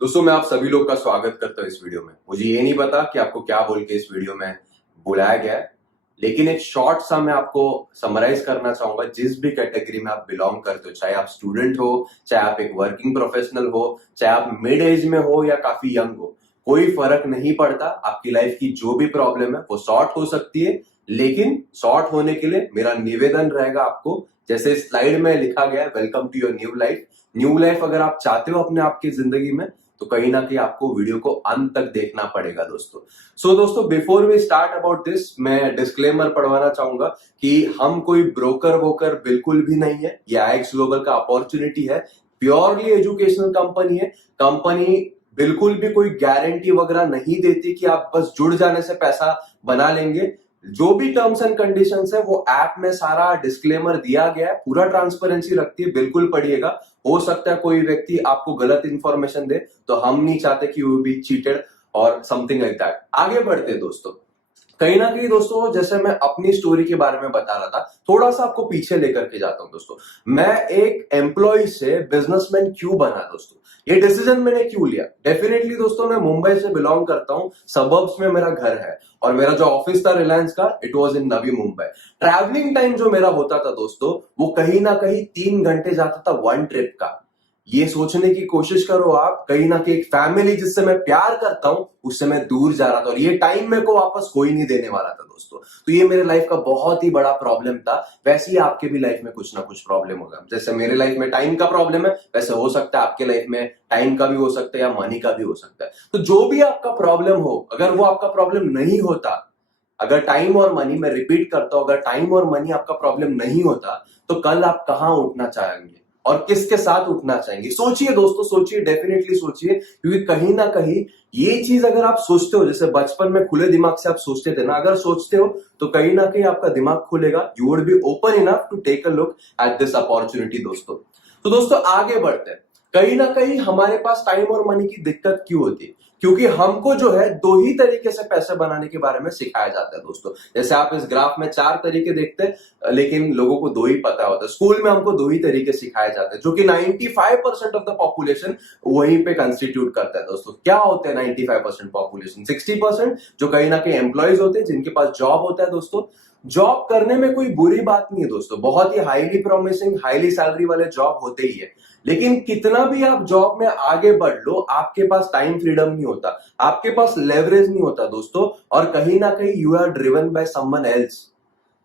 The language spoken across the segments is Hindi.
दोस्तों मैं आप सभी लोग का स्वागत करता हूं इस वीडियो में। मुझे ये नहीं पता कि आपको क्या बोल के इस वीडियो में बुलाया गया है, लेकिन एक शॉर्ट सा मैं आपको समराइज करना चाहूंगा। जिस भी कैटेगरी में आप बिलोंग करते हो, चाहे आप स्टूडेंट हो, चाहे आप एक वर्किंग प्रोफेशनल हो, चाहे आप मिड एज में हो या काफी यंग हो, कोई फर्क नहीं पड़ता। आपकी लाइफ की जो भी प्रॉब्लम है वो सॉर्ट हो सकती है, लेकिन सॉर्ट होने के लिए मेरा निवेदन रहेगा आपको, जैसे स्लाइड में लिखा गया है, welcome to your new life. New life अगर आप चाहते हो अपने आपकी जिंदगी में, तो कहीं ना कहीं आपको वीडियो को अंत तक देखना पड़ेगा दोस्तों। दोस्तों before we start about this, मैं डिस्क्लेमर पढ़वाना चाहूंगा कि हम कोई ब्रोकर वोकर बिल्कुल भी नहीं है। ये आईएक्स ग्लोबल का अपॉर्चुनिटी है, प्योरली एजुकेशनल कंपनी है। कंपनी बिल्कुल भी कोई गारंटी वगैरह नहीं देती कि आप बस जुड़ जाने से पैसा बना लेंगे। जो भी टर्म्स एंड कंडीशंस है वो ऐप में सारा डिस्क्लेमर दिया गया है, पूरा ट्रांसपेरेंसी रखती है, बिल्कुल पढ़िएगा। हो सकता है कोई व्यक्ति आपको गलत इंफॉर्मेशन दे, तो हम नहीं चाहते कि यू बी चीटेड और समथिंग लाइक दैट। आगे बढ़ते दोस्तों, कहीं ना कहीं दोस्तों, जैसे मैं अपनी स्टोरी के बारे में बता रहा था, थोड़ा सा आपको पीछे लेकर के जाता हूं दोस्तों। मैं एक एम्प्लॉय से बिजनेसमैन क्यों बना दोस्तों, ये डिसीजन मैंने क्यों लिया। डेफिनेटली दोस्तों, मैं मुंबई से बिलोंग करता हूं, सबर्ब्स में मेरा घर है, और मेरा जो ऑफिस था रिलायंस का, it was in Navi Mumbai. Travelling time जो मेरा होता था दोस्तों, वो कहीं ना कहीं 3 घंटे जाता था वन ट्रिप का। ये सोचने की कोशिश करो आप, कहीं ना कहीं एक फैमिली जिससे मैं प्यार करता हूं उससे मैं दूर जा रहा था, और ये टाइम मेरे को वापस कोई नहीं देने वाला था दोस्तों। तो ये मेरे लाइफ का बहुत ही बड़ा प्रॉब्लम था। वैसे ही आपके भी लाइफ में कुछ ना कुछ प्रॉब्लम होगा। जैसे मेरे लाइफ में टाइम का प्रॉब्लम है, वैसे हो सकता है आपके लाइफ में टाइम का भी हो सकता है या मनी का भी हो सकता है। तो जो भी आपका प्रॉब्लम हो, अगर वो आपका प्रॉब्लम नहीं होता, अगर टाइम और मनी, मैं रिपीट करता हूं, अगर टाइम और मनी आपका प्रॉब्लम नहीं होता, तो कल आप कहां उठना चाहेंगे और किसके साथ उठना चाहेंगे। सोचिए दोस्तों, सोचिए, डेफिनेटली सोचिए, क्योंकि कहीं ना कहीं ये चीज अगर आप सोचते हो, जैसे बचपन में खुले दिमाग से आप सोचते थे ना, अगर सोचते हो तो कहीं ना कहीं आपका दिमाग खुलेगा। You would be open enough to take a look at this opportunity दोस्तों। तो दोस्तों आगे बढ़ते हैं। कहीं ना कहीं हमारे पास टाइम और मनी की दिक्कत क्यों होती है? क्योंकि हमको जो है दो ही तरीके से पैसे बनाने के बारे में सिखाया जाता है दोस्तों। जैसे आप इस ग्राफ में 4 तरीके देखते हैं, लेकिन लोगों को 2 ही पता होता है। स्कूल में हमको 2 ही तरीके सिखाए जाते हैं, जो कि 95% ऑफ द पॉपुलेशन वहीं पे कंस्टिट्यूट करता है दोस्तों। क्या होते हैं 95% पॉपुलेशन? 60% जो कहीं ना कहीं एम्प्लॉयज होते हैं, जिनके पास जॉब होता है दोस्तों। जॉब करने में कोई बुरी बात नहीं है दोस्तों, बहुत ही हाईली प्रोमिसिंग, हाईली सैलरी वाले जॉब होते ही है। लेकिन कितना भी आप जॉब में आगे बढ़ लो, आपके पास टाइम फ्रीडम नहीं होता, आपके पास लेवरेज नहीं होता दोस्तों, और कहीं ना कहीं you are driven by someone else.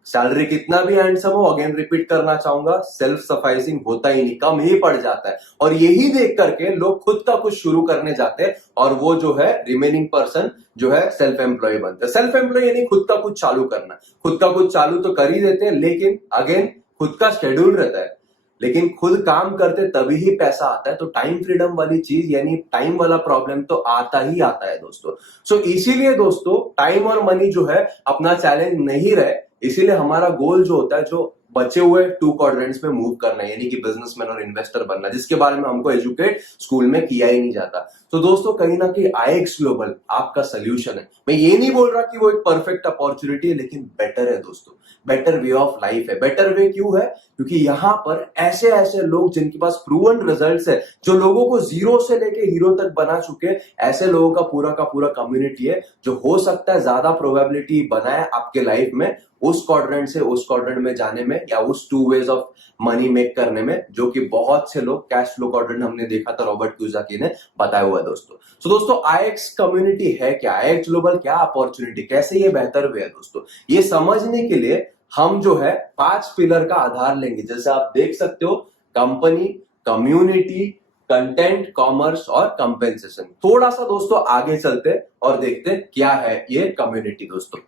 Salary कितना भी हैंडसम हो, अगेन रिपीट करना चाहूंगा, सेल्फ सफाइसिंग होता ही नहीं, कम ही पड़ जाता है। और यही देख करके लोग खुद का कुछ शुरू करने जाते हैं, और वो जो है रिमेनिंग पर्सन जो है सेल्फ एम्प्लॉय बनते हैं। सेल्फ एम्प्लॉय यानी खुद का कुछ चालू करना। खुद का कुछ चालू तो कर ही देते हैं, लेकिन अगेन खुद का शेड्यूल रहता है, लेकिन खुद काम करते तभी ही पैसा आता है। तो टाइम फ्रीडम वाली चीज, यानी टाइम वाला प्रॉब्लम तो आता ही आता है दोस्तों। इसीलिए दोस्तों, टाइम और मनी जो है अपना चैलेंज नहीं रहे, इसीलिए हमारा गोल जो होता है, जो बचे हुए 2 क्वाड्रेंट्स में मूव करना है, यानी कि बिजनेसमैन और इन्वेस्टर बनना, जिसके बारे में हमको एजुकेट स्कूल में किया ही नहीं जाता। तो दोस्तों कहीं ना कहीं आईएक्स ग्लोबल आपका सोल्यूशन है। मैं ये नहीं बोल रहा कि वो एक परफेक्ट अपॉर्चुनिटी है, लेकिन बेटर है दोस्तों, बेटर वे ऑफ लाइफ है। बेटर वे क्यों है? क्योंकि यहां पर ऐसे ऐसे लोग जिनके पास प्रूवन रिजल्ट्स है, जो लोगों को जीरो से लेके हीरो तक बना चुके, ऐसे लोगों का पूरा कम्युनिटी है, जो हो सकता है ज्यादा प्रोबेबिलिटी बनाए आपके लाइफ में उस क्वाड्रेंट से उस क्वाड्रेंट में जाने में, या उस 2 वेज ऑफ मनी मेक करने में, जो कि बहुत से लोग कैश फ्लो क्वाड्रेंट हमने देखा था, रॉबर्ट कियोसाकी ने बताया हुआ है दोस्तों। दोस्तों आईएक्स कम्युनिटी है क्या, आईएक्स ग्लोबल क्या अपॉर्चुनिटी, कैसे ये बेहतर वे है दोस्तों, ये समझने के लिए हम जो है 5 पिलर का आधार लेंगे। जैसे आप देख सकते हो, कंपनी, कम्युनिटी, कंटेंट, कॉमर्स और कंपेंसेशन। थोड़ा सा दोस्तों आगे चलते और देखते क्या है ये कम्युनिटी दोस्तों।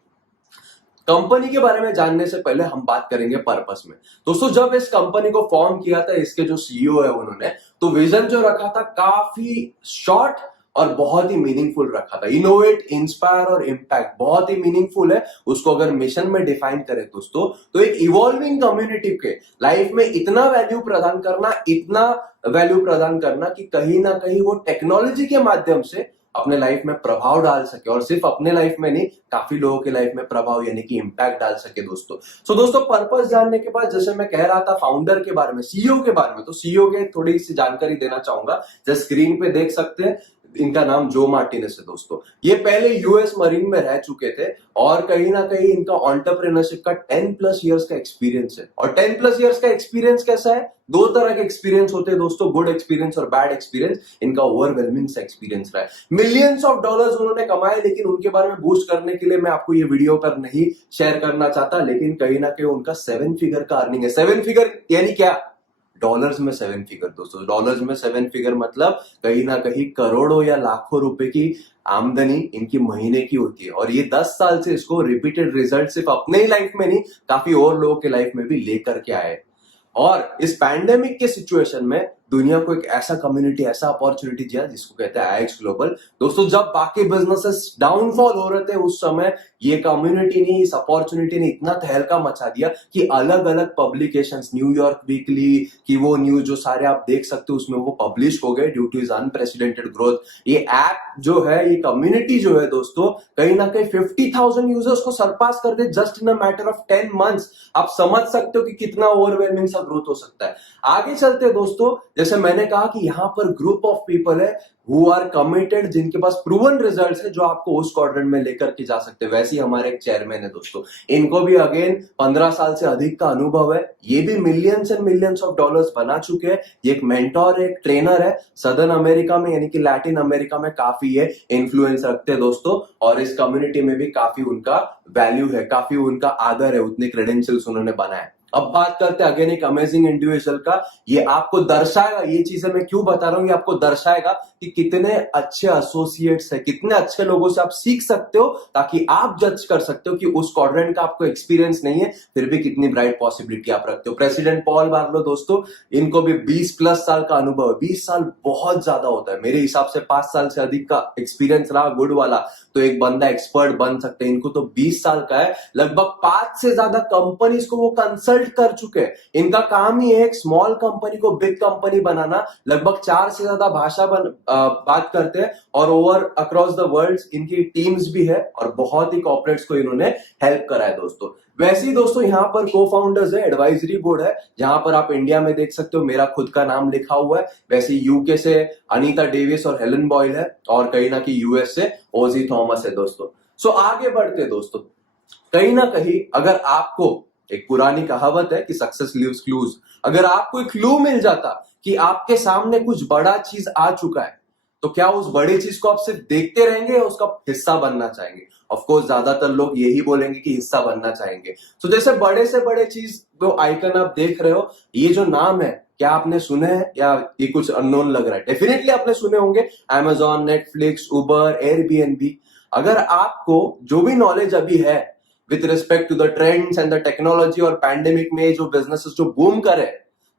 कंपनी के बारे में जानने से पहले हम बात करेंगे पर्पस में। दोस्तों जब इस कंपनी को फॉर्म किया था, इसके जो सीईओ है उन्होंने तो विजन जो रखा था काफी शॉर्ट और बहुत ही मीनिंगफुल रखा था। इनोवेट, इंस्पायर और इम्पैक्ट बहुत ही मीनिंगफुल है। उसको अगर मिशन में डिफाइन करें दोस्तों, तो एक इवॉल्विंग कम्युनिटी के लाइफ में इतना वैल्यू प्रदान करना, इतना वैल्यू प्रदान करना कि कहीं ना कहीं वो टेक्नोलॉजी के माध्यम से अपने लाइफ में प्रभाव डाल सके, और सिर्फ अपने लाइफ में नहीं, काफी लोगों के लाइफ में प्रभाव यानी कि इंपैक्ट डाल सके दोस्तों। दोस्तों पर्पस जानने के बाद, जैसे मैं कह रहा था फाउंडर के बारे में, सीईओ के बारे में, तो सीईओ के थोड़ी सी जानकारी देना चाहूंगा। जैसे स्क्रीन पे देख सकते हैं, इनका नाम जो मार्टिनेस है दोस्तों। ये पहले यूएस मरीन में रह चुके थे और कहीं ना कहीं इनका एंटरप्रेन्योरशिप का 10+ इयर्स का एक्सपीरियंस है। और 10+ इयर्स का एक्सपीरियंस कैसा है? दो तरह के एक्सपीरियंस होते हैं दोस्तों, गुड एक्सपीरियंस और बैड एक्सपीरियंस। इनका ओवरवेलमिंग सा एक्सपीरियंस रहा है, मिलियंस ऑफ डॉलर्स उन्होंने कमाए, लेकिन उनके बारे में बूस्ट करने के लिए मैं आपको ये वीडियो पर नहीं शेयर करना चाहता। लेकिन कहीं ना कहीं उनका 7 फिगर का अर्निंग है। 7 फिगर यानी क्या? डॉलर्स में 7 फिगर दोस्तों। डॉलर्स में 7 फिगर मतलब कहीं ना कहीं करोड़ों या लाखों रुपए की आमदनी इनकी महीने की होती है। और ये 10 साल से इसको रिपीटेड रिजल्ट सिर्फ अपने ही लाइफ में नहीं, काफी और लोगों के लाइफ में भी लेकर के आए। और इस पैंडेमिक के सिचुएशन में दुनिया को एक ऐसा कम्युनिटी, ऐसा अपॉर्चुनिटी दिया जिसको कहते हैं आईएक्स ग्लोबल। दोस्तों जब बाकी बिजनेसेस डाउनफॉल हो रहे थे उस समय ये कम्युनिटी ने, इस अपॉर्चुनिटी ने इतना तहलका मचा दिया कि अलग अलग पब्लिकेशंस, न्यूयॉर्क वीकली की वो न्यूज जो सारे आप देख सकते हो उसमें वो पब्लिश हो गए due two is unprecedented growth. ये ऐप जो है, ये कम्युनिटी जो है दोस्तों, कहीं ना कहीं 50,000 यूजर्स को सरपास कर they just in a matter of 10 months. आप समझ सकते हो कि कितना ओवरवेलमिंग सा ग्रोथ हो सकता है। आगे चलते हैं दोस्तों, जैसे मैंने कहा कि यहां पर ग्रुप ऑफ पीपल है हु आर कमिटेड, जिनके पास प्रूवन रिजल्ट्स है, जो आपको उस क्वाड्रेंट में लेकर के जा सकते हैं। वैसे ही हमारे एक चेयरमैन है दोस्तों, इनको भी अगेन 15 साल से अधिक का अनुभव है। ये भी millions and millions of dollars बना चुके हैं। ये एक मेंटोर है, एक ट्रेनर है। सदर्न अमेरिका में यानी कि लैटिन अमेरिका में काफी है इन्फ्लुएंस रखते हैं दोस्तों, और इस कम्युनिटी में भी काफी उनका वैल्यू है, काफी उनका आदर है, उतने क्रेडेंशियल्स उन्होंने बनाए। अब बात करते हैं अगेन एक अमेजिंग इंडिविजुअल का। ये आपको दर्शाएगा, ये चीजें मैं क्यों बता रहा हूं, ये आपको दर्शाएगा कि कितने अच्छे एसोसिएट्स हैं, कितने अच्छे लोगों से आप सीख सकते हो, ताकि आप जज कर सकते हो कि उस क्वाड्रेंट का आपको एक्सपीरियंस नहीं है फिर भी कितनी ब्राइट पॉसिबिलिटी आप रखते हो। प्रेसिडेंट पॉल बार्लो दोस्तों, इनको भी 20+ साल का अनुभव है। 20 साल बहुत ज्यादा होता है, मेरे हिसाब से 5 साल से अधिक का एक्सपीरियंस रहा गुड वाला तो एक बंदा एक्सपर्ट बन सकते हैं। इनको तो 20 साल का है। लगभग 5 से ज्यादा कंपनीज को वो कंसल्ट कर चुके हैं। इनका काम ही है एक स्मॉल कंपनी को बिग कंपनी बनाना। लगभग 4 से ज्यादा भाषा बात करते हैं और ओवर अक्रॉस द वर्ल्ड इनकी टीम्स भी है और बहुत ही कॉर्पोरेट्स को इन्होंने हेल्प करा है दोस्तों। वैसे ही दोस्तों यहाँ पर को फाउंडर्स है, एडवाइजरी बोर्ड है, जहां पर आप इंडिया में देख सकते हो मेरा खुद का नाम लिखा हुआ है। वैसे यूके से अनीता डेविस और हेलन बॉयल है, और कहीं ना कहीं यूएस से ओजी थॉमस है दोस्तों। सो आगे बढ़ते दोस्तों, कहीं ना कहीं अगर आपको, एक पुरानी कहावत है कि सक्सेस लीव्स क्लूज, अगर आपको एक क्लू मिल जाता कि आपके सामने कुछ बड़ा चीज आ चुका है, तो क्या उस बड़ी चीज को आप सिर्फ देखते रहेंगे या उसका हिस्सा बनना चाहेंगे? ऑफ कोर्स ज्यादातर लोग यही बोलेंगे कि हिस्सा बनना चाहेंगे। तो जैसे बड़े से बड़े चीज जो आइकन आप देख रहे हो, ये जो नाम है, क्या आपने सुने हैं या ये कुछ अननोन लग रहा है? डेफिनेटली आपने सुने होंगे, Amazon, नेटफ्लिक्स, उबर, एयरबीएनबी। अगर आपको जो भी नॉलेज अभी है with respect to the trends and the technology और पैंडेमिक में जो बिजनेसेस जो बूम करे,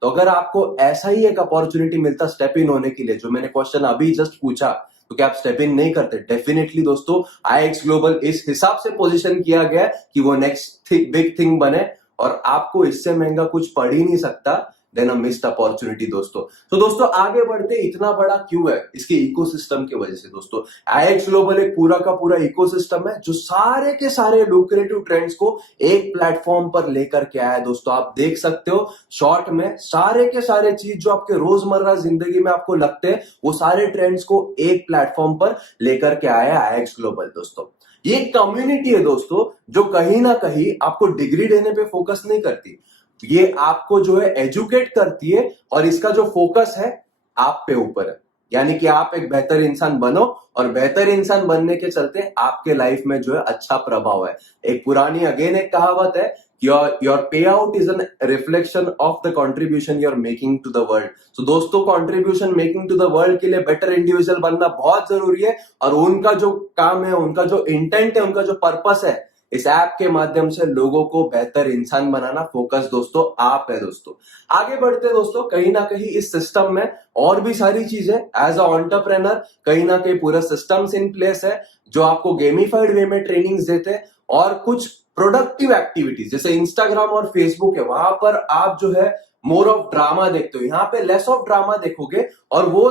तो अगर आपको ऐसा ही एक अपॉर्चुनिटी मिलता स्टेप इन होने के लिए, जो मैंने क्वेश्चन अभी जस्ट पूछा, तो क्या आप स्टेप इन नहीं करते? डेफिनेटली दोस्तों, आईएक्स ग्लोबल इस हिसाब से पोजीशन किया गया कि वो नेक्स्ट बिग थिंग बने, और आपको इससे महंगा कुछ पड़ ही नहीं सकता देन अ मिस्ड अपॉर्चुनिटी दोस्तों। तो दोस्तों आगे बढ़ते, इतना बड़ा क्यों है? इसके इकोसिस्टम की वजह से दोस्तों। आईएक्स ग्लोबल एक पूरा का पूरा इकोसिस्टम है जो सारे के सारे लुक्रेटिव ट्रेंड्स को एक प्लेटफॉर्म पर लेकर के आया है दोस्तों। आप देख सकते हो शॉर्ट में सारे के सारे चीज जो आपके रोजमर्रा जिंदगी में आपको लगते हैं, वो सारे ट्रेंड्स को एक प्लेटफॉर्म पर लेकर के आया है आईएक्स ग्लोबल दोस्तों। ये कम्युनिटी है दोस्तों जो कहीं ना कहीं आपको डिग्री देने पे फोकस नहीं करती, ये आपको जो है एजुकेट करती है, और इसका जो फोकस है आप पे ऊपर है। यानी कि आप एक बेहतर इंसान बनो, और बेहतर इंसान बनने के चलते आपके लाइफ में जो है अच्छा प्रभाव है। एक पुरानी अगेन एक कहावत है, your pay out is an reflection of the contribution you are making to the world. तो दोस्तों contribution making to the world के लिए बेटर इंडिविजुअल बनना बहुत जरूरी है, और उनका जो काम है, उनका जो इंटेंट है, उनका जो पर्पस है, इस ऐप के माध्यम से लोगों को बेहतर इंसान बनाना, फोकस दोस्तों आप है दोस्तों। आगे बढ़ते दोस्तों, कहीं ना कहीं इस सिस्टम में और भी सारी चीजें एज अ एंटरप्रेन्योर, कहीं ना कहीं पूरा सिस्टम्स इन प्लेस है जो आपको गेमिफाइड वे में ट्रेनिंग्स देते हैं, और कुछ प्रोडक्टिव एक्टिविटीज जैसे इंस्टाग्राम और फेसबुक है, वहां पर आप जो है मोर ऑफ ड्रामा देखते हो, यहाँ पे लेस ऑफ ड्रामा देखोगे, और वो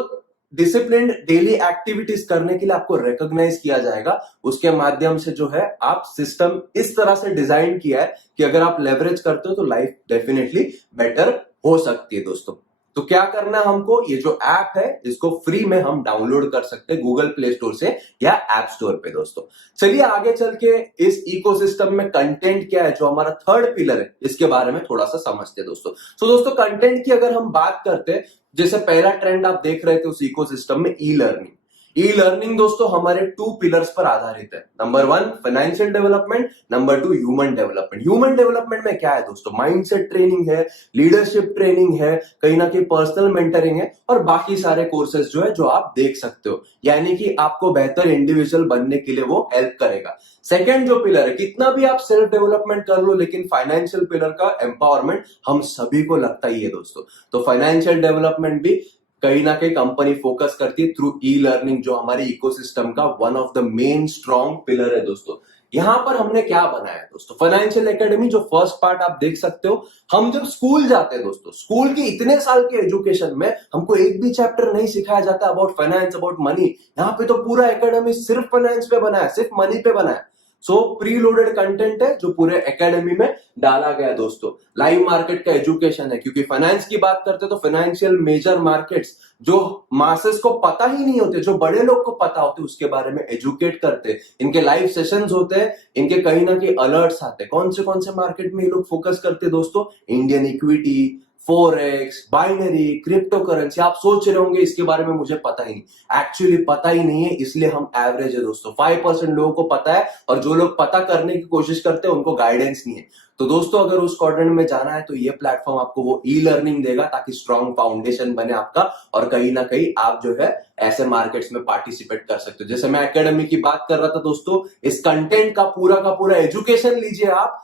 डिसिप्लिन्ड डेली एक्टिविटीज करने के लिए आपको रिकॉग्नाइज किया जाएगा। उसके माध्यम से जो है आप सिस्टम इस तरह से डिजाइन किया है कि अगर आप लेवरेज करते हो तो लाइफ डेफिनेटली बेटर हो सकती है दोस्तों। तो क्या करना है हमको, ये जो ऐप है इसको फ्री में हम डाउनलोड कर सकते हैं गूगल प्ले स्टोर से या ऐप स्टोर पे दोस्तों। चलिए आगे चल के इस इकोसिस्टम में कंटेंट क्या है, जो हमारा थर्ड पिलर है, इसके बारे में थोड़ा सा समझते हैं दोस्तों। तो दोस्तों कंटेंट की अगर हम बात करते हैं, जैसे पहला ट्रेंड आप देख रहे थे उस इकोसिस्टम में, ई लर्निंग। ई लर्निंग दोस्तों हमारे 2 पिलर्स पर आधारित है। Number 1 financial development, number 2 human development. Human development में क्या है दोस्तों, माइंडसेट ट्रेनिंग है, लीडरशिप ट्रेनिंग है, कहीं ना कहीं पर्सनल मेंटरिंग है, और बाकी सारे कोर्सेज जो है जो आप देख सकते हो, यानी कि आपको बेहतर इंडिविजुअल बनने के लिए वो हेल्प करेगा। सेकेंड जो पिलर है, कितना भी आप सेल्फ डेवलपमेंट कर लो, लेकिन फाइनेंशियल पिलर का एम्पावरमेंट हम सभी को लगता ही है दोस्तों। तो फाइनेंशियल डेवलपमेंट भी कहीं ना कहीं कंपनी फोकस करती है थ्रू ई लर्निंग, जो हमारे इकोसिस्टम का one of the main strong pillar है दोस्तों। यहां पर हमने क्या बनाया दोस्तों, फाइनेंशियल एकेडमी, जो फर्स्ट पार्ट आप देख सकते हो। हम जब स्कूल जाते हैं दोस्तों, स्कूल की इतने साल के एजुकेशन में हमको एक भी चैप्टर नहीं सिखाया जाता अबाउट फाइनेंस, अबाउट मनी। यहाँ पे तो पूरा एकेडमी सिर्फ फाइनेंस पे बना है, सिर्फ मनी पे बना है। सो प्री लोडेड कंटेंट है जो पूरे एकेडमी में डाला गया दोस्तों। लाइव मार्केट का एजुकेशन है, क्योंकि फाइनेंस की बात करते तो फाइनेंशियल मेजर मार्केट्स जो मासेस को पता ही नहीं होते, जो बड़े लोग को पता होते, उसके बारे में एजुकेट करते। इनके लाइव सेशंस होते हैं, इनके कहीं ना कहीं अलर्ट्स आते। कौन से मार्केट में ये लोग फोकस करते दोस्तों, Indian equity, forex, binary, crypto currency. आप सोच रहे होंगे इसके बारे में मुझे पता ही नहीं। एक्चुअली पता ही नहीं है, इसलिए हम एवरेज है दोस्तों। 5% लोगों को पता है, और जो लोग पता करने की कोशिश करते हैं उनको गाइडेंस नहीं है। तो दोस्तों अगर उस क्वाड्रेंट में जाना है तो ये प्लेटफॉर्म आपको वो ई लर्निंग देगा, ताकि स्ट्रॉन्ग फाउंडेशन बने आपका, और कहीं ना कहीं आप जो है ऐसे मार्केट्स में पार्टिसिपेट कर सकते हो। जैसे मैं एकेडमी की बात कर रहा था दोस्तों, इस कंटेंट का पूरा एजुकेशन लीजिए आप।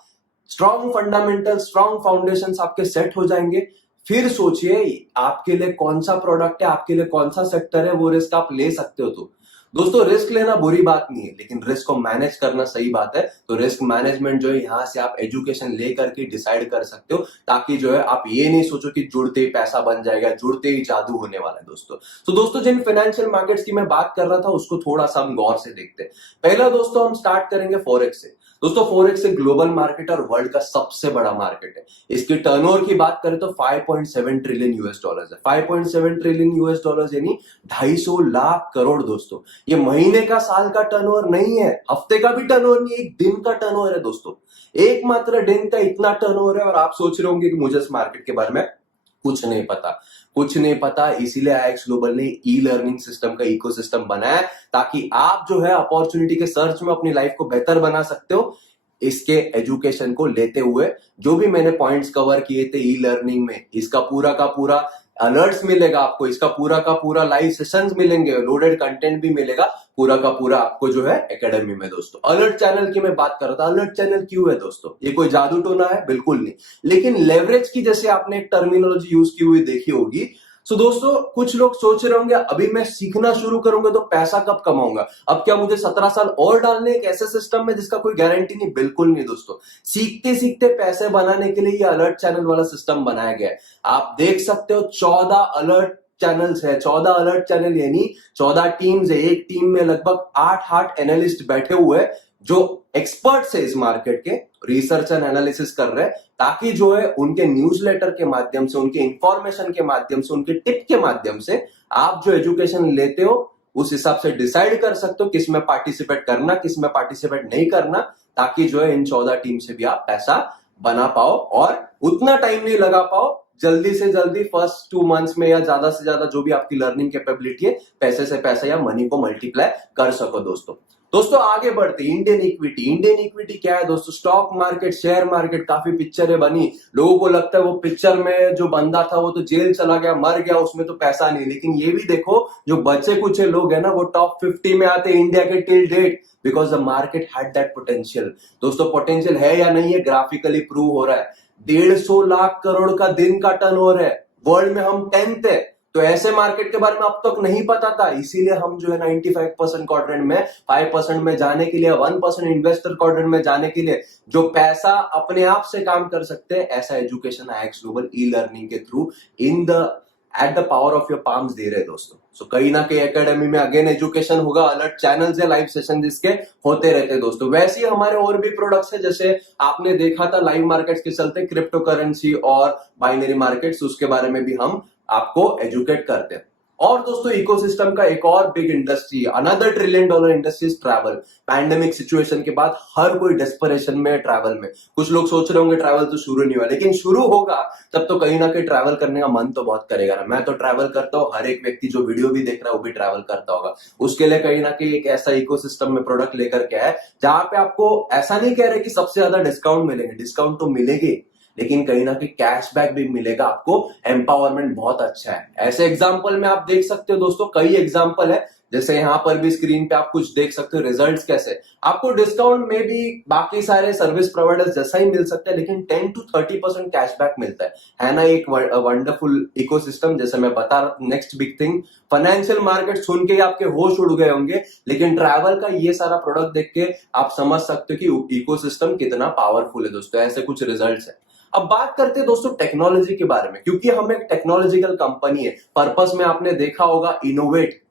स्ट्रॉन्ग फंडामेंटल, स्ट्रॉन्ग फाउंडेशंस आपके सेट हो जाएंगे। फिर सोचिए आपके लिए कौन सा प्रोडक्ट है, आपके लिए कौन सा सेक्टर है, वो रिस्क आप ले सकते हो। तो दोस्तों रिस्क लेना बुरी बात नहीं है, लेकिन रिस्क को मैनेज करना सही बात है। तो रिस्क मैनेजमेंट जो है यहां से आप एजुकेशन लेकर के डिसाइड कर सकते हो, ताकि जो है आप ये नहीं सोचो कि जुड़ते ही पैसा बन जाएगा, जुड़ते ही जादू होने वाला है दोस्तों। तो दोस्तों जिन फाइनेंशियल मार्केट्स की मैं बात कर रहा था उसको थोड़ा सा हम गौर से देखते हैं। पहला दोस्तों हम स्टार्ट करेंगे फॉरेक्स से। दोस्तों फॉरेक्स एक ग्लोबल मार्केट और वर्ल्ड का सबसे बड़ा मार्केट है। इसकी टर्नओवर की बात करें तो 5.7 ट्रिलियन यूएस डॉलर्स है। 5.7 ट्रिलियन यूएस डॉलर्स यानी 250 लाख करोड़ दोस्तों। ये महीने का, साल का टर्नओवर नहीं है, हफ्ते का भी टर्नओवर नहीं है, एक दिन का टर्नओवर है दोस्तों। एकमात्र दिन का इतना टर्नओवर है, और आप सोच रहे होंगे कि मुझे इस मार्केट के बारे में कुछ नहीं पता। इसीलिए आईएक्स ग्लोबल ने ई लर्निंग सिस्टम का इकोसिस्टम बनाया, ताकि आप जो है अपॉर्चुनिटी के सर्च में अपनी लाइफ को बेहतर बना सकते हो। इसके एजुकेशन को लेते हुए जो भी मैंने पॉइंट्स कवर किए थे ई लर्निंग में, इसका पूरा का पूरा अलर्ट्स मिलेगा आपको, इसका पूरा का पूरा लाइव सेशंस मिलेंगे, लोडेड कंटेंट भी मिलेगा, पूरा का पूरा आपको जो है एकेडमी में दोस्तों। अलर्ट चैनल की मैं बात कर रहा था। अलर्ट चैनल क्यों है दोस्तों, ये कोई जादू टोना है? बिल्कुल नहीं। लेकिन लेवरेज की जैसे आपने एक टर्मिनोलॉजी यूज की हुई देखी होगी। सो दोस्तों कुछ लोग सोच रहे होंगे अभी मैं सीखना शुरू करूंगा तो पैसा कब कमाऊंगा, अब क्या मुझे 17 साल और डालने एक ऐसे सिस्टम में जिसका कोई गारंटी नहीं? बिल्कुल नहीं दोस्तों। सीखते सीखते पैसे बनाने के लिए ये अलर्ट चैनल वाला सिस्टम बनाया गया है। आप देख सकते हो 14 अलर्ट चैनल्स है। 14 अलर्ट चैनल यानी 14 टीम्स है। एक टीम में लगभग 8 एनालिस्ट बैठे हुए हैं, जो एक्सपर्ट्स है इस मार्केट के, रिसर्च एंड एनालिसिस कर रहे हैं, ताकि जो है उनके न्यूज़लेटर के माध्यम से, उनके इंफॉर्मेशन के माध्यम से, उनके टिप के माध्यम से आप जो एजुकेशन लेते हो उस हिसाब से डिसाइड कर सकते हो किस में पार्टिसिपेट करना, किस में पार्टिसिपेट नहीं करना, ताकि जो है इन 14 टीम से भी आप पैसा बना पाओ और उतना टाइम नहीं लगा पाओ। जल्दी से जल्दी फर्स्ट 2 मंथ्स में या ज्यादा से ज्यादा जो भी आपकी लर्निंग कैपेबिलिटी है, पैसे से पैसा या मनी को मल्टीप्लाई कर सको दोस्तों आगे बढ़ते। इंडियन इक्विटी क्या है दोस्तों? Stock market, share market. काफी पिक्चरें बनी, लोगों को लगता है वो पिक्चर में जो बंदा था वो तो जेल चला गया, मर गया, उसमें तो पैसा नहीं। लेकिन ये भी देखो जो बचे कुछ लोग है ना, वो टॉप 50 में आते इंडिया के till date, because the market had that potential. दोस्तों पोटेंशियल है या नहीं है, ग्राफिकली प्रूव हो रहा है। 150 लाख करोड़ का दिन का टर्नओवर है, वर्ल्ड में हम 10th है। तो ऐसे मार्केट के बारे में अब तक नहीं पता था, इसीलिए हम जो है 95% क्वाड्रेंट में 5% में जाने के लिए, 1% इन्वेस्टर क्वाड्रेंट में जाने के लिए, जो पैसा अपने आप से काम कर सकते हैं, ऐसा education IX global e learning के through at the power of your palms दे रहे दोस्तों। सो कहीं ना कहीं एकेडमी में अगेन एजुकेशन होगा, अलर्ट चैनल से लाइव सेशन जिसके होते रहते दोस्तों। वैसे ही हमारे और भी प्रोडक्ट्स है, जैसे आपने देखा था लाइव मार्केट्स के चलते क्रिप्टो करेंसी और बाइनरी मार्केट्स, उसके बारे में भी हम आपको एजुकेट करते हैं। और दोस्तों इकोसिस्टम का एक और big industry, another $1 trillion industry is travel. Pandemic situation के बाद हर कोई डेस्परेशन में ट्रैवल में। कुछ लोग सोच रहे होंगे ट्रैवल तो शुरू नहीं हुआ, लेकिन शुरू होगा तब तो कहीं ना कहीं ट्रैवल करने का मन तो बहुत करेगा ना। मैं तो ट्रैवल करता हूँ, हर एक व्यक्ति जो वीडियो भी देख रहा है वो भी ट्रैवल करता होगा। उसके लिए कहीं ना कहीं एक ऐसा इकोसिस्टम में प्रोडक्ट लेकर के है जहां पे आपको ऐसा नहीं कह रहे कि सबसे ज्यादा डिस्काउंट मिलेंगे, डिस्काउंट तो मिलेगी, लेकिन कहीं ना कहीं कैशबैक भी मिलेगा आपको। एम्पावरमेंट बहुत अच्छा है। ऐसे एग्जांपल में आप देख सकते हो दोस्तों, कई एग्जांपल है, जैसे यहां पर भी स्क्रीन पे आप कुछ देख सकते हो रिजल्ट्स कैसे। आपको डिस्काउंट में भी बाकी सारे सर्विस प्रोवाइडर्स जैसा ही मिल सकता है, लेकिन 10 to 30% कैशबैक मिलता है ना। एक वंडरफुल इकोसिस्टम, जैसे मैं बता रहा हूं। Next big thing, financial market सुन के आपके होश उड़ गए होंगे, लेकिन ट्रैवल का ये सारा प्रोडक्ट देख के आप समझ सकते हो कि इकोसिस्टम कितना पावरफुल है दोस्तों। ऐसे कुछ रिजल्ट्स है। अब बात करते हैं दोस्तों टेक्नोलॉजी के बारे में, क्योंकि हम एक टेक्नोलॉजिकल कंपनी है। पर्पस में आपने देखा होगा इनोवेट,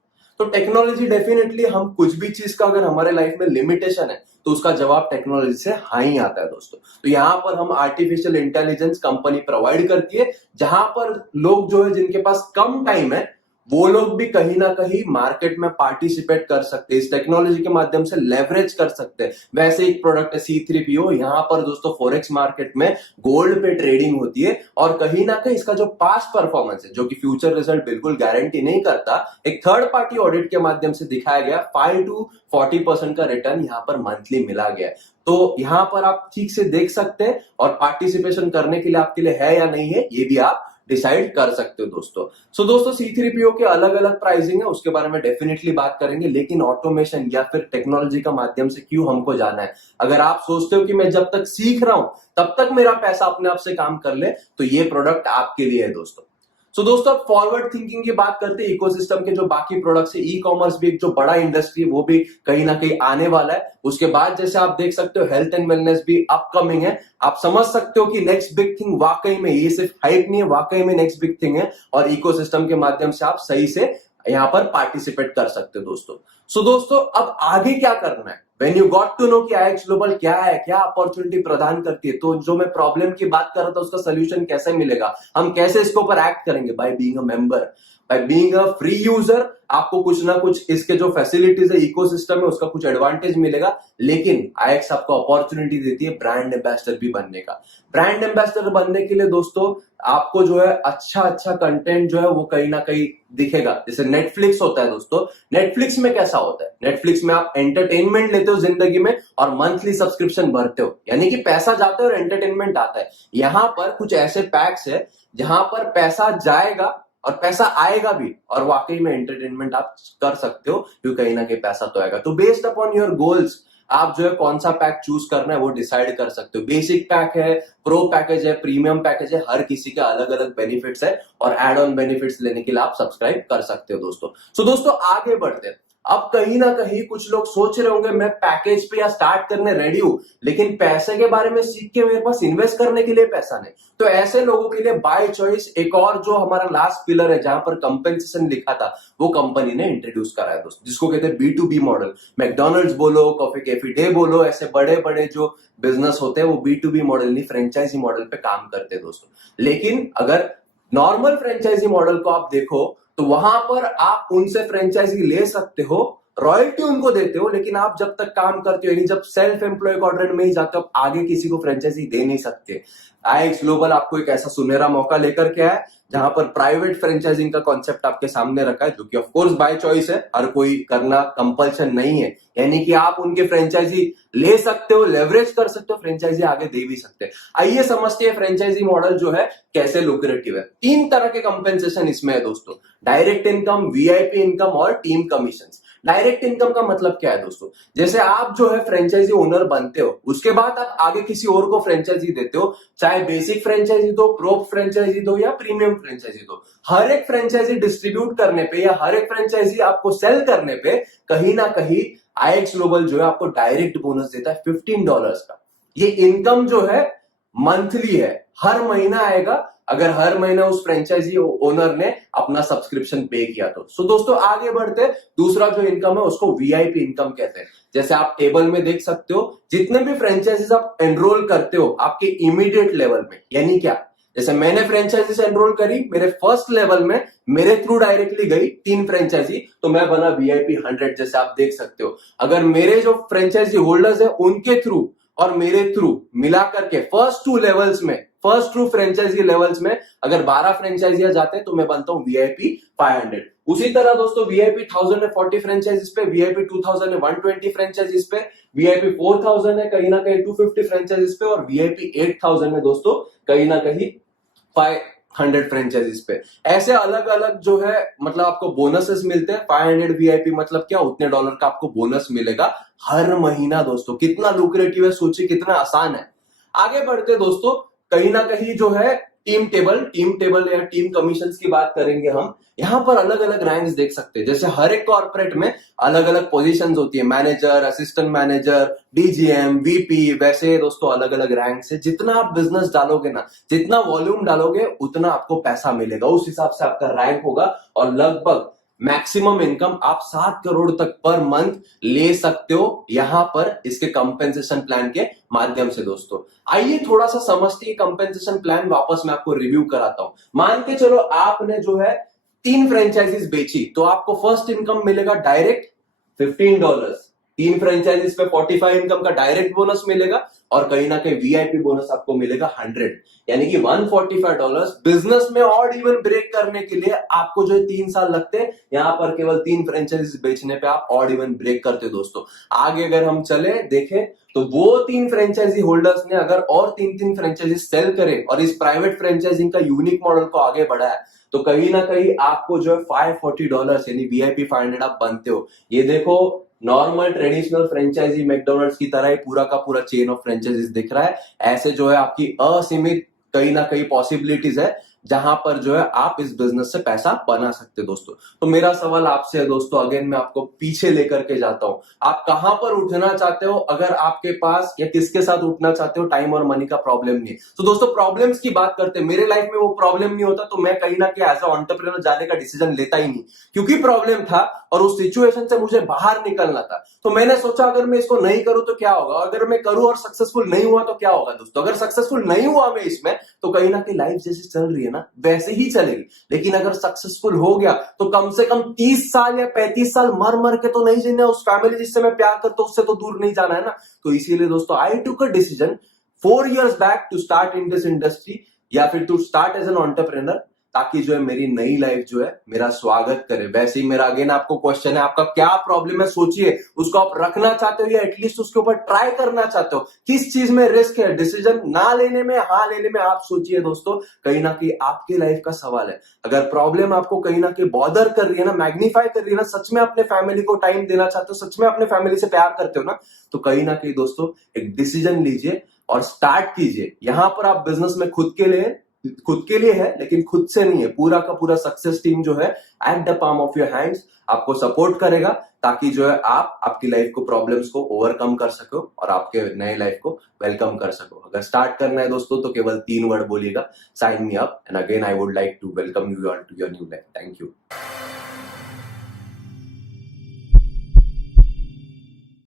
तो टेक्नोलॉजी डेफिनेटली, हम कुछ भी चीज का अगर हमारे लाइफ में लिमिटेशन है तो उसका जवाब टेक्नोलॉजी से हाँ ही आता है दोस्तों। तो यहां पर हम आर्टिफिशियल इंटेलिजेंस कंपनी प्रोवाइड करती है, जहां पर लोग जो है जिनके पास कम टाइम है वो लोग भी कहीं ना कहीं मार्केट में पार्टिसिपेट कर सकते हैं, इस टेक्नोलॉजी के माध्यम से लेवरेज कर सकते हैं। वैसे एक प्रोडक्ट है C3PO, यहां पर दोस्तों फॉरेक्स मार्केट में गोल्ड पे ट्रेडिंग होती है, और कहीं ना कहीं इसका जो पास्ट परफॉर्मेंस है, जो कि फ्यूचर रिजल्ट बिल्कुल गारंटी नहीं करता, एक थर्ड पार्टी ऑडिट के माध्यम से दिखाया गया 5 to 40% का रिटर्न यहां पर मंथली मिला गया है। तो यहां पर आप ठीक से देख सकते हैं, और पार्टिसिपेशन करने के लिए आपके लिए है या नहीं है ये भी आप डिसाइड कर सकते हो दोस्तों। सो दोस्तों C3PO के अलग अलग प्राइसिंग है, उसके बारे में डेफिनेटली बात करेंगे, लेकिन ऑटोमेशन या फिर टेक्नोलॉजी का माध्यम से क्यों हमको जाना है। अगर आप सोचते हो कि मैं जब तक सीख रहा हूं तब तक मेरा पैसा अपने आप से काम कर ले, तो ये प्रोडक्ट आपके लिए है दोस्तों। सो दोस्तों अब फॉरवर्ड थिंकिंग की बात करते हैं, इकोसिस्टम के जो बाकी प्रोडक्ट्स है, ई कॉमर्स भी एक जो बड़ा इंडस्ट्री है वो भी कहीं ना कहीं आने वाला है। उसके बाद जैसे आप देख सकते हो हेल्थ एंड वेलनेस भी अपकमिंग है। आप समझ सकते हो कि नेक्स्ट बिग थिंग वाकई में, ये सिर्फ हाइप नहीं है, वाकई में नेक्स्ट बिग थिंग है, और इकोसिस्टम के माध्यम से आप सही से यहां पर पार्टिसिपेट कर सकते हो दोस्तों। सो दोस्तों अब आगे क्या करना है, When you got to know कि IX ग्लोबल क्या है, क्या अपॉर्चुनिटी प्रदान करती है, तो जो मैं प्रॉब्लम की बात कर रहा था उसका सोल्यूशन कैसे मिलेगा, हम कैसे इसके ऊपर एक्ट करेंगे, by being a member, by being a free user. आपको कुछ ना कुछ इसके जो फैसिलिटीज है, इकोसिस्टम है, उसका कुछ एडवांटेज मिलेगा, लेकिन IX आपको अपॉर्चुनिटी देती है ब्रांड एम्बेसडर भी बनने का। ब्रांड एम्बेसडर बनने के लिए दोस्तों आपको जो है अच्छा कंटेंट जो है वो कहीं ना कहीं दिखेगा। जैसे नेटफ्लिक्स होता है दोस्तों, नेटफ्लिक्स में कैसा होता है, नेटफ्लिक्स में आप एंटरटेनमेंट लेते हो जिंदगी में और मंथली सब्सक्रिप्शन भरते हो, यानी कि पैसा जाता है और एंटरटेनमेंट आता है। यहां पर कुछ ऐसे पैक्स है जहां पर पैसा जाएगा और पैसा आएगा भी, और वाकई में एंटरटेनमेंट आप कर सकते हो, क्योंकि कहीं ना कहीं पैसा तो आएगा। तो बेस्ड अपॉन योर गोल्स आप जो है कौन सा पैक चूज करना है वो डिसाइड कर सकते हो। बेसिक पैक है, प्रो पैकेज है, प्रीमियम पैकेज है, हर किसी के अलग अलग बेनिफिट्स है, और एड ऑन बेनिफिट्स लेने के लिए आप सब्सक्राइब कर सकते हो दोस्तों। सो दोस्तों आगे बढ़ते हैं। अब कहीं ना कहीं कुछ लोग सोच रहे होंगे मैं पैकेज पे या स्टार्ट करने रेडी हूं, लेकिन पैसे के बारे में सीख के मेरे पास इन्वेस्ट करने के लिए पैसा नहीं। तो ऐसे लोगों के लिए बाय चॉइस एक और जो हमारा लास्ट पिलर है जहां पर कंपेंसेशन लिखा था, वो कंपनी ने इंट्रोड्यूस करा है दोस्तों, जिसको कहते हैं B2B मॉडल। मैकडॉनल्ड्स बोलो, कॉफी कैफे डे बोलो, ऐसे बड़े बड़े जो बिजनेस होते हैं वो B2B मॉडल नहीं, फ्रेंचाइजी मॉडल पे काम करते हैं दोस्तों। लेकिन अगर नॉर्मल फ्रेंचाइजी मॉडल को आप देखो तो वहां पर आप उनसे फ्रेंचाइजी ले सकते हो, रॉयल्टी उनको देते हो, लेकिन आप जब तक काम करते हो, यानी जब सेल्फ एम्प्लॉय क्वाड्रेंट में ही जाते हो, आप आगे किसी को फ्रेंचाइजी दे नहीं सकते। IX ग्लोबल आपको एक ऐसा सुनहरा मौका लेकर के है जहां पर प्राइवेट फ्रेंचाइजिंग का कॉन्सेप्ट आपके सामने रखा है, जो कि ऑफ कोर्स बाय चॉइस है, हर कोई करना कंपल्शन नहीं है, यानी कि आप उनके फ्रेंचाइजी ले सकते हो, लेवरेज कर सकते हो, फ्रेंचाइजी आगे दे भी सकते हैं। आइए समझते हैं फ्रेंचाइजी मॉडल जो है कैसे लुक्रेटिव है। 3 तरह के कंपेंसेशन इसमें है दोस्तों, डायरेक्ट इनकम, VIP इनकम और टीम कमीशन। डायरेक्ट इनकम का मतलब क्या है दोस्तों, जैसे आप जो है फ्रेंचाइजी ओनर बनते हो, उसके बाद आप आगे किसी और को फ्रेंचाइजी देते हो, चाहे बेसिक फ्रेंचाइजी दो, प्रो फ्रेंचाइजी दो या प्रीमियम फ्रेंचाइजी दो। हर एक फ्रेंचाइजी डिस्ट्रीब्यूट करने पे या हर एक फ्रेंचाइजी आपको सेल करने पे कहीं ना कहीं IX ग्लोबल जो है आपको डायरेक्ट बोनस देता है $15 का। ये इनकम जो है मंथली है, हर महीना आएगा, अगर हर महीना उस फ्रेंचाइजी ओनर ने अपना सब्सक्रिप्शन पे किया तो। सो दोस्तों आगे बढ़ते, दूसरा जो इनकम है उसको VIP इनकम कहते हैं। जैसे आप टेबल में देख सकते हो, जितने भी फ्रेंचाइजीज आप एनरोल करते हो आपके इमीडिएट लेवल में, यानी क्या, जैसे मैंने फ्रेंचाइजीज एनरोल करी, मेरे फर्स्ट लेवल में मेरे थ्रू डायरेक्टली गई 3 फ्रेंचाइजी, तो मैं बना VIP 100, जैसे आप देख सकते हो। अगर मेरे जो फ्रेंचाइजी होल्डर्स है उनके थ्रू और मेरे थ्रू मिला करके फर्स्ट 2 लेवल्स में, फर्स्ट 2 फ्रेंचाइजी लेवल्स में अगर 12 फ्रेंचाइजियां जाते हैं तो मैं बनता हूं VIP 500। उसी तरह दोस्तों VIP 1000 है 40 फ्रेंचाइजीज पे, VIP 2000 है 120 फ्रेंचाइजीज पे, VIP 4000 है कहीं ना कहीं 250 फ्रेंचाइजीज पे, और VIP 8000 है दोस्तों कहीं ना कहीं 500 फ्रेंचाइजीज पे। ऐसे अलग अलग जो है मतलब आपको बोनसेस मिलते हैं। 500 VIP मतलब क्या, उतने डॉलर का आपको बोनस मिलेगा हर महीना दोस्तों। कितना लुक्रेटिव है, सोचिए कितना आसान है। आगे बढ़ते दोस्तों, कहीं ना कहीं जो है टीम टेबल या टीम कमीशंस की बात करेंगे हम। यहां पर अलग अलग रैंक्स देख सकते हैं। जैसे हर एक कॉर्पोरेट में अलग अलग पोजीशंस होती है, manager, assistant manager, DGM, VP, वैसे दोस्तों अलग अलग रैंक से जितना आप बिजनेस डालोगे ना, जितना वॉल्यूम डालोगे उतना आपको पैसा मिलेगा, उस हिसाब से आपका रैंक होगा। और लगभग मैक्सिमम इनकम आप 7 करोड़ तक पर मंथ ले सकते हो यहां पर इसके कंपेंसेशन प्लान के माध्यम से दोस्तों। आइए थोड़ा सा समझते हैं कंपेंसेशन प्लान, वापस मैं आपको रिव्यू कराता हूं। मान के चलो आपने जो है 3 फ्रेंचाइजीज बेची, तो आपको फर्स्ट इनकम मिलेगा डायरेक्ट $15। 3 फ्रेंचाइजीज पे 45 इनकम का डायरेक्ट बोनस मिलेगा, और कहीं ना कहीं VIP बोनस आपको मिलेगा 100, यानी कि $145। बिजनेस में ऑड इवन ब्रेक करने के लिए आपको जो 3 साल लगते हैं, यहां पर केवल 3 फ्रेंचाइजीज बेचने पे आप ऑड इवन ब्रेक करते हो दोस्तों। आगे अगर हम चले देखें तो वो 3 फ्रेंचाइजी होल्डर्स ने अगर और 3 फ्रेंचाइजी सेल करे और इस प्राइवेट फ्रेंचाइजिंग का यूनिक मॉडल को आगे बढ़ाया, तो कहीं ना कहीं आपको जो है $540 यानी VIP 500 आप बनते हो। ये देखो नॉर्मल ट्रेडिशनल फ्रेंचाइजी मैकडोनल्ड्स की तरह ही पूरा का पूरा चेन ऑफ फ्रेंचाइजीज दिख रहा है। ऐसे जो है आपकी असीमित कहीं ना कहीं पॉसिबिलिटीज है जहां पर जो है आप इस बिजनेस से पैसा बना सकते हो दोस्तों। तो मेरा सवाल आपसे है दोस्तों, अगेन मैं आपको पीछे लेकर के जाता हूं, आप कहां पर उठना चाहते हो? अगर आपके पास या किसके साथ उठना चाहते हो, टाइम और मनी का प्रॉब्लम नहीं है तो दोस्तों प्रॉब्लम्स की बात करते हैं। मेरे लाइफ में वो प्रॉब्लम नहीं होता तो मैं कहीं ना कहीं एज अ एंटरप्रेन्योर जाने का डिसीजन लेता ही नहीं, क्योंकि प्रॉब्लम था और उस सिचुएशन से मुझे बाहर निकलना था। तो मैंने सोचा अगर मैं इसको नहीं करूं तो क्या होगा, अगर मैं करूं और सक्सेसफुल नहीं हुआ तो क्या होगा दोस्तों। अगर सक्सेसफुल नहीं हुआ मैं इसमें, तो कहीं ना कहीं लाइफ जैसे चल रही है ना वैसे ही चलेगी। लेकिन अगर सक्सेसफुल हो गया तो कम से कम 30 साल या 35 साल मर मर के तो नहीं जीना, उस फैमिली जिससे मैं प्यार करता हूं उससे तो दूर नहीं जाना है ना। तो इसीलिए दोस्तों I took a decision 4 years back to start in this industry, या फिर to start as an entrepreneur, ताकि जो है मेरी नई लाइफ जो है मेरा स्वागत करे। वैसे ही मेरा अगेन आपको क्वेश्चन है, आपका क्या प्रॉब्लम है सोचिए, उसको आप रखना चाहते हो या एटलीस्ट उसके ऊपर ट्राई करना चाहते हो। किस चीज में रिस्क है, डिसीजन ना लेने में, हाँ लेने में, आप सोचिए दोस्तों। कहीं ना कहीं आपके लाइफ का सवाल है। अगर प्रॉब्लम आपको कहीं ना कहीं बॉदर कर रही है ना, मैग्नीफाई कर रही है ना, सच में अपने फैमिली को टाइम देना चाहते हो, सच में अपने फैमिली से प्यार करते हो ना, तो कहीं ना कहीं दोस्तों एक डिसीजन लीजिए और स्टार्ट कीजिए। यहां पर आप बिजनेस में खुद के लिए है, लेकिन खुद से नहीं है। पूरा का पूरा सक्सेस टीम जो है at the palm of your hands आपको सपोर्ट करेगा, ताकि जो है आप आपकी लाइफ को, प्रॉब्लम्स को ओवरकम कर सको और आपके नए लाइफ को वेलकम कर सको। अगर स्टार्ट करना है दोस्तों तो केवल 3 वर्ड बोलिएगा, sign me up, and again I would like to welcome you all to your new life. Thank you.